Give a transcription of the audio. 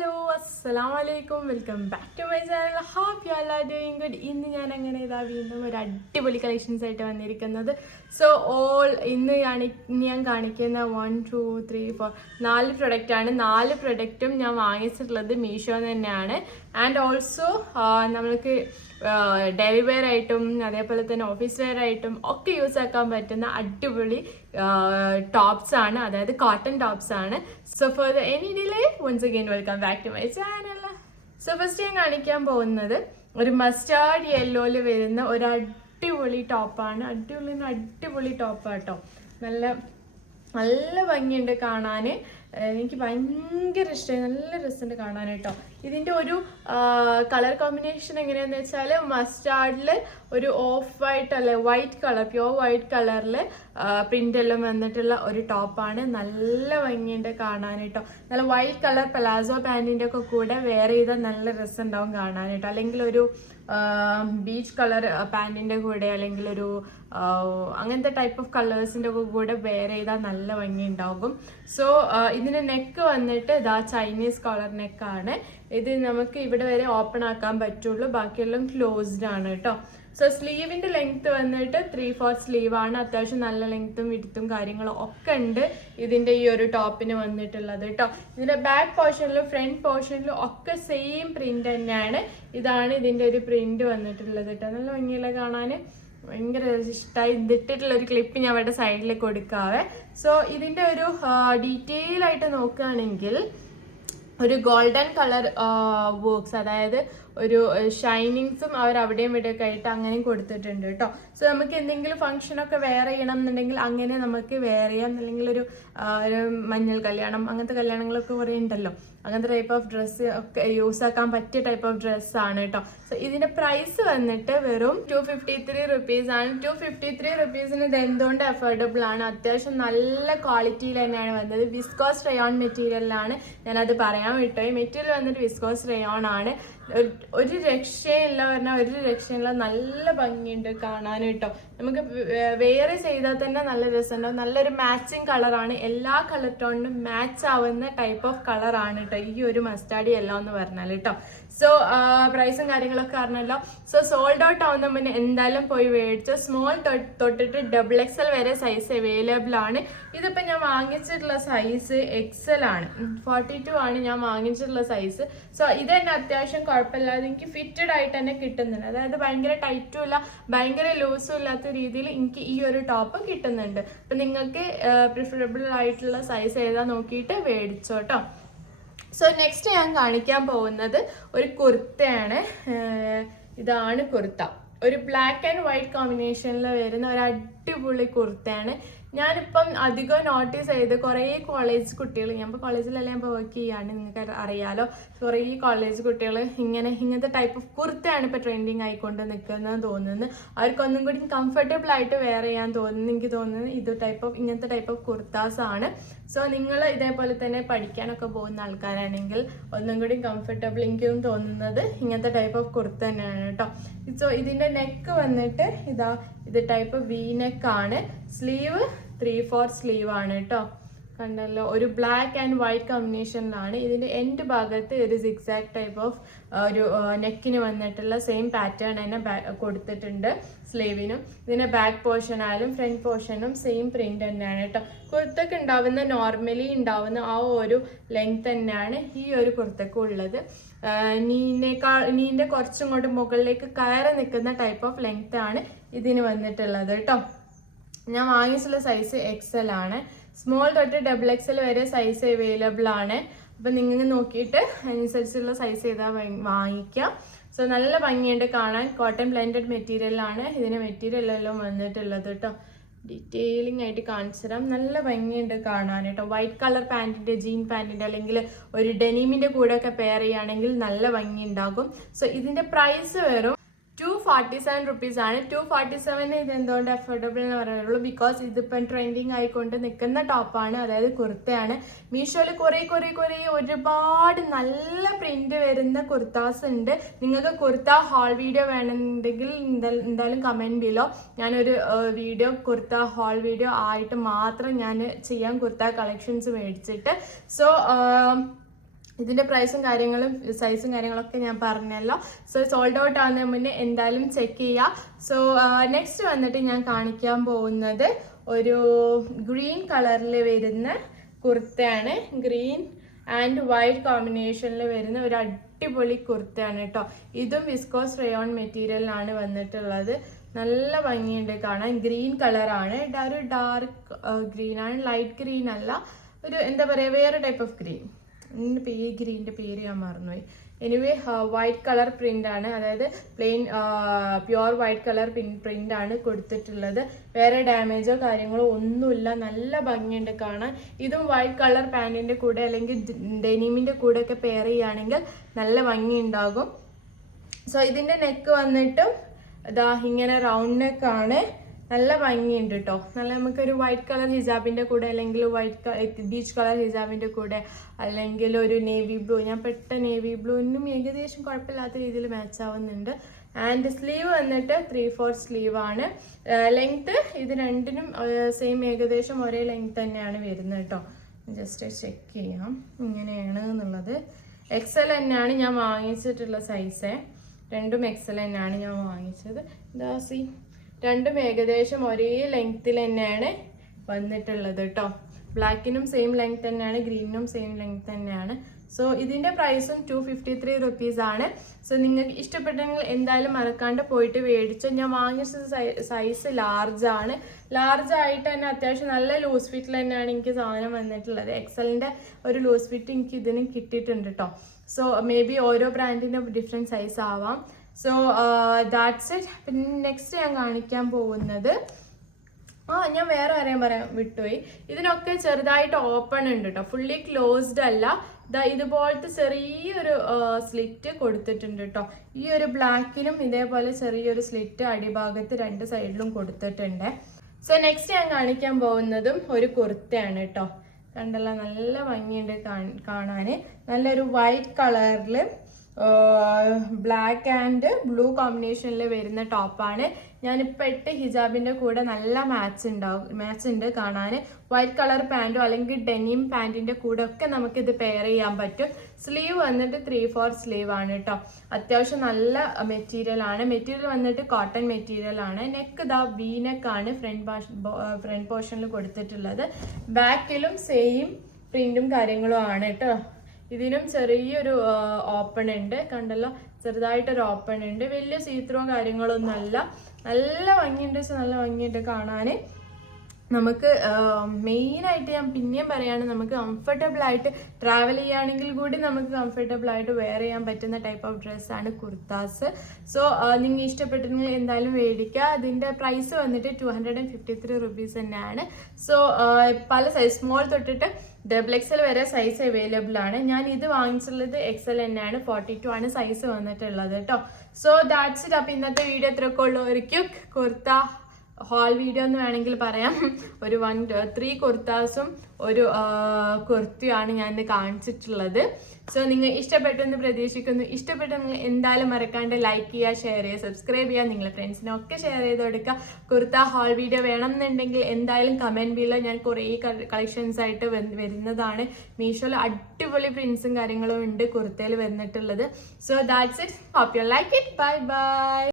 Hello അസ്സലാമലൈക്കും, welcome back to my channel. Hope you are doing good. ഇന്ന് ഞാൻ അങ്ങനെ വീണ്ടും ഒരു അടിപൊളി കളക്ഷൻസ് ആയിട്ട് വന്നിരിക്കുന്നത്. സോ ഇന്ന് ഞാൻ കാണിക്കുന്ന 1 2 3 4 4 പ്രൊഡക്റ്റാണ്. 4 പ്രൊഡക്റ്റും ഞാൻ വാങ്ങിച്ചിട്ടുള്ളത് മീഷോന്ന് തന്നെയാണ്. ആൻഡ് ഓൾസോ നമ്മൾക്ക് ഡെയിലി വെയർ ആയിട്ടും അതേപോലെ തന്നെ ഓഫീസ് വെയർ ആയിട്ടും ഒക്കെ യൂസ് ആക്കാൻ പറ്റുന്ന അടിപൊളി ടോപ്സ് ആണ്, അതായത് കോട്ടൺ ടോപ്സ് ആണ്. So for any delay once again welcome back to my channel. So first ഞാൻ കാണിക്കാൻ പോകുന്നത് ഒരു മസ്റ്റാർഡ് യെല്ലോയിൽ വരുന്ന ഒരു അടിപൊളി ടോപ്പാണ്. അടിപൊളി ടോപ്പാട്ടോ. നല്ല നല്ല ഭംഗിയുണ്ട് കാണാൻ. എനിക്ക് ഭയങ്കര ഇഷ്ടമായി, നല്ല രസമുണ്ട് കാണാൻ കേട്ടോ. ഇതിൻ്റെ ഒരു കളർ കോമ്പിനേഷൻ എങ്ങനെയാണെന്ന് വെച്ചാൽ മസ്റ്റാർഡിൽ ഒരു ഓഫ് വൈറ്റ് അല്ലെ വൈറ്റ് കളർ, പ്യുവർ വൈറ്റ് കളറിൽ പ്രിൻ്റ് എല്ലാം വന്നിട്ടുള്ള ഒരു ടോപ്പാണ്. നല്ല ഭംഗിയുണ്ട് കാണാൻ കേട്ടോ. നല്ല വൈറ്റ് കളർ പലാസോ പാൻറ്റിൻ്റെ ഒക്കെ കൂടെ വെയർ ചെയ്താൽ നല്ല രസമുണ്ടാവും കാണാൻ കേട്ടോ. അല്ലെങ്കിൽ ഒരു ബീച്ച് കളർ പാൻറ്റിൻ്റെ കൂടെ അല്ലെങ്കിൽ ഒരു അങ്ങനത്തെ ടൈപ്പ് ഓഫ് കളേഴ്സിൻ്റെ ഒക്കെ കൂടെ വെയർ ചെയ്താൽ നല്ല ഭംഗി ഉണ്ടാകും. സോ ഇതിൻ്റെ നെക്ക് വന്നിട്ട് ഇതാ ചൈനീസ് കളർ നെക്കാണ്. ഇത് നമുക്ക് ഇവിടെ വരെ ഓപ്പൺ ആക്കാൻ പറ്റുള്ളൂ, ബാക്കിയെല്ലാം ക്ലോസ്ഡ് ആണ് കേട്ടോ. സോ സ്ലീവിൻ്റെ ലെങ്ത് വന്നിട്ട് 3/4 സ്ലീവ് ആണ്. അത്യാവശ്യം നല്ല ലെങ്ത്തും വിടുത്തും കാര്യങ്ങളും ഒക്കെ ഉണ്ട് ഇതിൻ്റെ ഈ ഒരു ടോപ്പിന് വന്നിട്ടുള്ളത് കേട്ടോ. ഇതിൻ്റെ ബാക്ക് പോർഷനിലും ഫ്രണ്ട് പോർഷനിലും ഒക്കെ സെയിം പ്രിന്റ് തന്നെയാണ്. ഇതാണ് ഇതിൻ്റെ ഒരു പ്രിന്റ് വന്നിട്ടുള്ളത് കേട്ടോ. നല്ല ഭംഗിയുള്ള കാണാൻ, ഭയങ്കര ഇഷ്ടമായി. ഇതിട്ടിട്ടുള്ള ഒരു ക്ലിപ്പ് ഞാൻ അവിടെ സൈഡിൽ കൊടുക്കാവേ. സോ ഇതിൻ്റെ ഒരു ഡീറ്റെയിൽ ആയിട്ട് നോക്കുകയാണെങ്കിൽ ഒരു ഗോൾഡൻ കളർ വർക്ക്സ്, അതായത് ഒരു ഷൈനിങ്സും അവർ അവിടെയും ഇവിടെയൊക്കെ ആയിട്ട് അങ്ങനെയും കൊടുത്തിട്ടുണ്ട് കേട്ടോ. സോ നമുക്ക് എന്തെങ്കിലും ഫംഗ്ഷനൊക്കെ വെയർ ചെയ്യണം എന്നുണ്ടെങ്കിൽ അങ്ങനെ നമുക്ക് വെയർ ചെയ്യാം. അല്ലെങ്കിൽ ഒരു മഞ്ഞൾ കല്യാണം, അങ്ങനത്തെ കല്യാണങ്ങളൊക്കെ കുറേ ഉണ്ടല്ലോ, അങ്ങനത്തെ ടൈപ്പ് ഓഫ് ഡ്രസ്സ് ഒക്കെ യൂസ് ആക്കാൻ പറ്റിയ ടൈപ്പ് ഓഫ് ഡ്രസ്സാണ് കേട്ടോ. സോ ഇതിൻ്റെ പ്രൈസ് വന്നിട്ട് വെറും 253 റുപ്പീസ് ആണ്. 253 റുപ്പീസിന് ഇത് എന്തുകൊണ്ട് അഫോർഡബിൾ ആണ്. അത്യാവശ്യം നല്ല ക്വാളിറ്റിയിൽ തന്നെയാണ് വന്നത്. വിസ്കോസ് റയോൺ മെറ്റീരിയലിലാണ്, ഞാനത് പറയാൻ വിട്ടുപോയി. മെറ്റീരിയൽ വന്നിട്ട് വിസ്കോസ് റയോൺ ആണ്. ഒരു രക്ഷയില്ല പറഞ്ഞാൽ ഒരു രക്ഷയില്ല. നല്ല ഭംഗിയുണ്ട് കാണാൻ കേട്ടോ. നമുക്ക് വേറെ ചെയ്താൽ തന്നെ നല്ല രസമുണ്ടാവും. നല്ലൊരു മാച്ചിങ് കളറാണ്, എല്ലാ കളർ ടോണിനും മാച്ച് ആവുന്ന ടൈപ്പ് ഓഫ് കളറാണ് കേട്ടോ ഈ ഒരു മസ്റ്റാർഡ് യെല്ലോ എന്ന് പറഞ്ഞാൽ കേട്ടോ. സോ പ്രൈസും കാര്യങ്ങളൊക്കെ അറിഞ്ഞല്ലോ. സോ സോൾഡ് ഔട്ട് ആവുന്ന മുന്നേ എന്തായാലും പോയി മേടിച്ചോ. സ്മോൾ തൊട്ടിട്ട് XXL വരെ സൈസ് അവൈലബിൾ ആണ്. ഇതിപ്പോൾ ഞാൻ വാങ്ങിച്ചിട്ടുള്ള സൈസ് XL ആണ്, 42 ആണ് ഞാൻ വാങ്ങിച്ചിട്ടുള്ള സൈസ്. സോ ഇത് തന്നെ അത്യാവശ്യം കുഴപ്പമില്ലാതെ എനിക്ക് ഫിറ്റഡ് ആയിട്ട് തന്നെ കിട്ടുന്നുണ്ട്. അതായത് ഭയങ്കര ടൈറ്റും ഇല്ല ഭയങ്കര ലൂസും ഇല്ലാത്ത രീതിയിൽ എനിക്ക് ഈ ഒരു ടോപ്പ് കിട്ടുന്നുണ്ട്. അപ്പം നിങ്ങൾക്ക് പ്രിഫറബിൾ ആയിട്ടുള്ള സൈസ് ഏതാ നോക്കിയിട്ട് മേടിച്ചോട്ടോ. സോ നെക്സ്റ്റ് ഞാൻ കാണിക്കാൻ പോകുന്നത് ഒരു കുർത്തയാണ്. ഇതാണ് കുർത്ത. ഒരു ബ്ലാക്ക് ആൻഡ് വൈറ്റ് കോമ്പിനേഷനിൽ വരുന്ന ഒരു അടിപൊളി കുർത്തയാണ്. ഞാനിപ്പം അധികം നോട്ടീസ് ചെയ്ത് കുറേ കോളേജ് കുട്ടികൾ, ഞാനിപ്പോൾ കോളേജിലെല്ലാം ഞാൻ വർക്ക് ചെയ്യാണ്, നിങ്ങൾക്ക് അറിയാലോ. കുറേ കോളേജ് കുട്ടികൾ ഇങ്ങനത്തെ ടൈപ്പ് ഓഫ് കുർത്തയാണ് ഇപ്പോൾ ട്രെൻഡിങ് ആയിക്കൊണ്ട് നിൽക്കുന്നതെന്ന് തോന്നുന്നു. അവർക്കൊന്നും കൂടി കംഫർട്ടബിൾ ആയിട്ട് വെയർ ചെയ്യാൻ തോന്നുന്നു. എനിക്ക് തോന്നുന്നത് ഇങ്ങനത്തെ ടൈപ്പ് ഓഫ് കുർത്താസ് ആണ്. സോ നിങ്ങൾ ഇതേപോലെ തന്നെ പഠിക്കാനൊക്കെ പോകുന്ന ആൾക്കാരാണെങ്കിൽ ഒന്നും കൂടി കംഫർട്ടബിൾ എനിക്കും തോന്നുന്നത് ഇങ്ങനത്തെ ടൈപ്പ് ഓഫ് കുർത്ത തന്നെയാണ് കേട്ടോ. സോ ഇതിൻ്റെ നെക്ക് വന്നിട്ട് ഇത് ടൈപ്പ് വി നെക്കാണ്. സ്ലീവ് 3/4 സ്ലീവ് ആണ് കേട്ടോ. കണ്ടല്ലോ, ഒരു ബ്ലാക്ക് ആൻഡ് വൈറ്റ് കോമ്പിനേഷനിലാണ്. ഇതിൻ്റെ എൻഡ് ഭാഗത്ത് ഒരു സിക്സാക്ട് ടൈപ്പ് ഓഫ് ഒരു നെക്കിന് വന്നിട്ടുള്ള സെയിം പാറ്റേൺ തന്നെ കൊടുത്തിട്ടുണ്ട് സ്ലീവിനും. ഇതിൻ്റെ ബാക്ക് പോർഷൻ ആയാലും ഫ്രണ്ട് പോർഷനും സെയിം പ്രിന്റ് തന്നെയാണ് കേട്ടോ. കുർത്തക്ക് നോർമലി ഉണ്ടാവുന്ന ആ ഒരു ലെങ്ത് തന്നെയാണ് ഈ ഒരു കുർത്തക്ക് ഉള്ളത്. നീൻ്റെ കുറച്ചും കൊണ്ട് മുകളിലേക്ക് കയറി നിൽക്കുന്ന ടൈപ്പ് ഓഫ് ലെങ്ത് ആണ് ഇതിന് വന്നിട്ടുള്ളത് കേട്ടോ. ഞാൻ വാങ്ങിച്ചുള്ള സൈസ് XL ആണ്. സ്മോൾ തൊട്ട് XXL വരെ സൈസ് അവൈലബിൾ ആണ്. അപ്പം നിങ്ങൾ നോക്കിയിട്ട് അതിനനുസരിച്ചുള്ള സൈസ് ഏതാ വാങ്ങിക്കാം. സോ നല്ല ഭംഗിയുണ്ട് കാണാൻ. കോട്ടൺ ബ്ലെൻഡഡ് മെറ്റീരിയലാണ് ഇതിന് മെറ്റീരിയലെല്ലാം വന്നിട്ടുള്ളത് കേട്ടോ. ഡീറ്റെയിലിംഗ് ആയിട്ട് കാണിച്ചു തരാം. നല്ല ഭംഗിയുണ്ട് കാണാൻ കേട്ടോ. വൈറ്റ് കളർ പാൻറ്റിൻ്റെ ജീൻ പാൻറ്റിൻ്റെ അല്ലെങ്കിൽ ഒരു ഡെനിമിൻ്റെ കൂടെ ഒക്കെ പെയർ ചെയ്യുകയാണെങ്കിൽ നല്ല ഭംഗി ഉണ്ടാകും. സോ ഇതിൻ്റെ പ്രൈസ് വെറും 247 റുപ്പീസ് ആണ്. 247 ഇത് എന്തുകൊണ്ട് അഫോർഡബിൾ എന്ന് പറയുള്ളൂ, ബിക്കോസ് ഇതിപ്പം ട്രെൻഡിങ് ആയിക്കൊണ്ട് നിൽക്കുന്ന ടോപ്പാണ്, അതായത് കുർത്തയാണ്. മീഷോയിൽ കുറേ ഒരുപാട് നല്ല പ്രിന്റ് വരുന്ന കുർത്താസ് ഉണ്ട്. നിങ്ങൾക്ക് കുർത്ത ഹാൾ വീഡിയോ വേണമെന്നുണ്ടെങ്കിൽ എന്തായാലും കമൻറ്റ് ബിലോ. ഞാനൊരു വീഡിയോ കുർത്ത ഹാൾ വീഡിയോ ആയിട്ട് മാത്രം ഞാൻ ചെയ്യാം, കുർത്ത കളക്ഷൻസ് മേടിച്ചിട്ട്. സോ ഇതിൻ്റെ പ്രൈസും കാര്യങ്ങളും സൈസും കാര്യങ്ങളൊക്കെ ഞാൻ പറഞ്ഞല്ലോ. സോ സോൾഡ് ഔട്ട് ആവുന്നതിന് മുന്നേ എന്തായാലും ചെക്ക് ചെയ്യുക. സോ നെക്സ്റ്റ് വന്നിട്ട് ഞാൻ കാണിക്കാൻ പോകുന്നത് ഒരു ഗ്രീൻ കളറിൽ വരുന്ന കുർത്തയാണ്. ഗ്രീൻ ആൻഡ് വൈറ്റ് കോമ്പിനേഷനിൽ വരുന്ന ഒരു അടിപൊളി കുർത്തയാണ് കേട്ടോ. ഇതും വിസ്കോസ് റയോൺ മെറ്റീരിയലിലാണ് വന്നിട്ടുള്ളത്. നല്ല ഭംഗിയുണ്ട് കാണാൻ. ഗ്രീൻ കളറാണ്, ഒരു ഡാർക്ക് ഗ്രീൻ ആണ്, ലൈറ്റ് ഗ്രീൻ അല്ല, ഒരു എന്താ പറയുക വേറെ ടൈപ്പ് ഓഫ് ഗ്രീൻ. ഗ്രീനിൻ്റെ പേര് ഞാൻ മറന്നുപോയി. എനിവേ വൈറ്റ് കളർ പ്രിന്റ് ആണ്, അതായത് plain pure white colour print ആണ് കൊടുത്തിട്ടുള്ളത്. വേറെ ഡാമേജോ കാര്യങ്ങളോ ഒന്നുമില്ല. നല്ല ഭംഗിയുണ്ട് കാണാൻ. ഇതും വൈറ്റ് കളർ പാൻറ്റിൻ്റെ കൂടെ അല്ലെങ്കിൽ ഡെനിമിൻ്റെ കൂടെ ഒക്കെ പെയർ ചെയ്യുകയാണെങ്കിൽ നല്ല ഭംഗി ഉണ്ടാകും. സോ ഇതിൻ്റെ നെക്ക് വന്നിട്ടും ഇതാ ഇങ്ങനെ റൗണ്ട് നെക്കാണ്. നല്ല ഭംഗിയുണ്ട് കേട്ടോ. നല്ല നമുക്കൊരു വൈറ്റ് കളർ ഹിജാബിൻ്റെ കൂടെ അല്ലെങ്കിൽ ബീച്ച് കളർ ഹിജാബിൻ്റെ കൂടെ അല്ലെങ്കിൽ ഒരു നേവി ബ്ലൂ, ഞാൻ പെട്ട നേവി ബ്ലൂവിനും ഏകദേശം കുഴപ്പമില്ലാത്ത രീതിയിൽ മാച്ച് ആവുന്നുണ്ട്. ആൻഡ് സ്ലീവ് വന്നിട്ട് 3/4 സ്ലീവ് ആണ്. ലെങ്ത്ത് ഇത് രണ്ടിനും സെയിം ഏകദേശം ഒരേ ലെങ്ത് തന്നെയാണ് വരുന്നത് കേട്ടോ. ജസ്റ്റ് ചെക്ക് ചെയ്യാം ഇങ്ങനെയാണ് എന്നുള്ളത്. XL തന്നെയാണ് ഞാൻ വാങ്ങിച്ചിട്ടുള്ള സൈസ്. രണ്ടും XL തന്നെയാണ് ഞാൻ വാങ്ങിച്ചത്. ഇതാ സി രണ്ടും ഏകദേശം ഒരേ ലെങ്ത്തിൽ തന്നെയാണ് വന്നിട്ടുള്ളത് കേട്ടോ. ബ്ലാക്കിനും സെയിം ലെങ്ത് തന്നെയാണ്, ഗ്രീനിനും സെയിം ലെങ്ത് തന്നെയാണ്. സോ ഇതിൻ്റെ പ്രൈസും 253 റുപ്പീസ് ആണ്. സോ നിങ്ങൾക്ക് ഇഷ്ടപ്പെട്ടെങ്കിൽ എന്തായാലും മറക്കാണ്ട് പോയിട്ട് മേടിച്ചോ. ഞാൻ വാങ്ങിച്ച സൈസ് ലാർജ് ആണ്. ലാർജ് ആയിട്ട് തന്നെ അത്യാവശ്യം നല്ല ലൂസ് ഫിറ്റിൽ തന്നെയാണ് എനിക്ക് സാധനം വന്നിട്ടുള്ളത്. XLൻ്റെ ഒരു ലൂസ് ഫിറ്റ് എനിക്ക് ഇതിനും കിട്ടിയിട്ടുണ്ട് കേട്ടോ. സോ മേ ബി ഓരോ ബ്രാൻഡിൻ്റെ ഡിഫറെൻറ്റ് സൈസ് ആവാം. So that's it. പിന്നെ നെക്സ്റ്റ് ഞാൻ കാണിക്കാൻ പോകുന്നത് ഞാൻ വേറെ പറയാൻ വിട്ടുപോയി. ഇതിനൊക്കെ ചെറുതായിട്ട് ഓപ്പൺ ഉണ്ട് കേട്ടോ, ഫുള്ളി ക്ലോസ്ഡ് അല്ല. ഇതുപോലത്തെ ചെറിയൊരു സ്ലിറ്റ് കൊടുത്തിട്ടുണ്ട് കേട്ടോ. ഈ ഒരു ബ്ലാക്കിനും ഇതേപോലെ ചെറിയൊരു സ്ലിറ്റ് അടിഭാഗത്ത് രണ്ട് സൈഡിലും കൊടുത്തിട്ടുണ്ട്. സോ നെക്സ്റ്റ് ഞാൻ കാണിക്കാൻ പോകുന്നതും ഒരു കുർത്തയാണ് കേട്ടോ. കണ്ടല്ലോ, നല്ല ഭംഗിയുണ്ട് കാണാൻ. നല്ലൊരു വൈറ്റ് കളറിൽ ബ്ലാക്ക് ആൻഡ് ബ്ലൂ കോമ്പിനേഷനിൽ വരുന്ന ടോപ്പാണ്. ഞാനിപ്പോൾ ഇട്ട് ഹിജാബിൻ്റെ കൂടെ നല്ല മാച്ച് ഉണ്ട് കാണാൻ. വൈറ്റ് കളർ പാൻറ്റോ അല്ലെങ്കിൽ ഡെനിം പാൻറ്റിൻ്റെ കൂടെ ഒക്കെ നമുക്കിത് പെയർ ചെയ്യാൻ പറ്റും. സ്ലീവ് വന്നിട്ട് 3/4 സ്ലീവ് ആണ് കേട്ടോ. അത്യാവശ്യം നല്ല മെറ്റീരിയൽ ആണ്. മെറ്റീരിയൽ വന്നിട്ട് കോട്ടൺ മെറ്റീരിയൽ ആണ്. നെക്ക് ഇതാ വി നെക്കാണ് ഫ്രണ്ട് പോർഷനിൽ കൊടുത്തിട്ടുള്ളത്. ബാക്കിലും സെയിം പ്രിന്റും കാര്യങ്ങളും ആണ് കേട്ടോ. ഇതിനും ചെറിയൊരു ഓപ്പൺ ഉണ്ട്, കണ്ടല്ലോ, ചെറുതായിട്ടൊരു ഓപ്പൺ ഉണ്ട്. വലിയ സീത്രോ കാര്യങ്ങളൊന്നും അല്ല. നല്ല ഭംഗിയുണ്ട്, നല്ല ഭംഗിയുണ്ട് കാണാൻ. നമുക്ക് മെയിനായിട്ട് ഞാൻ പിന്നെയും പറയാണ്, നമുക്ക് കംഫർട്ടബിൾ ആയിട്ട് ട്രാവൽ ചെയ്യുകയാണെങ്കിൽ കൂടി നമുക്ക് കംഫർട്ടബിൾ ആയിട്ട് വെയർ ചെയ്യാൻ പറ്റുന്ന ടൈപ്പ് ഓഫ് ഡ്രസ്സാണ് കുർത്താസ്. സോ നിങ്ങൾ ഇഷ്ടപ്പെട്ടെങ്കിൽ എന്തായാലും മേടിക്കുക. അതിൻ്റെ പ്രൈസ് വന്നിട്ട് 253 റുപ്പീസ് തന്നെയാണ്. സോ പല സൈസ്, സ്മോൾ തൊട്ടിട്ട് XL വരെ സൈസ് അവൈലബിൾ ആണ്. ഞാൻ ഇത് വാങ്ങിച്ചുള്ളത് XL തന്നെയാണ്, 42 ആണ് സൈസ് വന്നിട്ടുള്ളത് കേട്ടോ. So that's it. അപ്പോൾ ഇന്നത്തെ വീഡിയോ എത്രയൊക്കെ ഉള്ളൂ, ഒരു ക്യുക്ക് കുർത്ത ഹോൾ വീഡിയോ എന്ന് വേണമെങ്കിൽ പറയാം. ഒരു 3 കുർത്താസും ഒരു കുർത്തിയാണ് ഞാൻ കാണിച്ചിട്ടുള്ളത്. സോ നിങ്ങൾ ഇഷ്ടപ്പെട്ടെന്ന് പ്രതീക്ഷിക്കുന്നു. ഇഷ്ടപ്പെട്ടെങ്കിൽ എന്തായാലും മറക്കാണ്ട് ലൈക്ക് ചെയ്യുക, ഷെയർ ചെയ്യുക, സബ്സ്ക്രൈബ് ചെയ്യുക, നിങ്ങളുടെ ഫ്രണ്ട്സിനൊക്കെ ഷെയർ ചെയ്ത് കൊടുക്കുക. കുർത്ത ഹോൾ വീഡിയോ വേണം എന്നുണ്ടെങ്കിൽ എന്തായാലും കമൻറ്റ് ബില്ലോ ഞാൻ കുറേ കളക്ഷൻസ് ആയിട്ട് വരുന്നതാണ്. മീഷോയിൽ അടിപൊളി പ്രിൻസും കാര്യങ്ങളും ഉണ്ട് കുർത്തയിൽ വന്നിട്ടുള്ളത്. So that's it. Hope you like it. Bye by.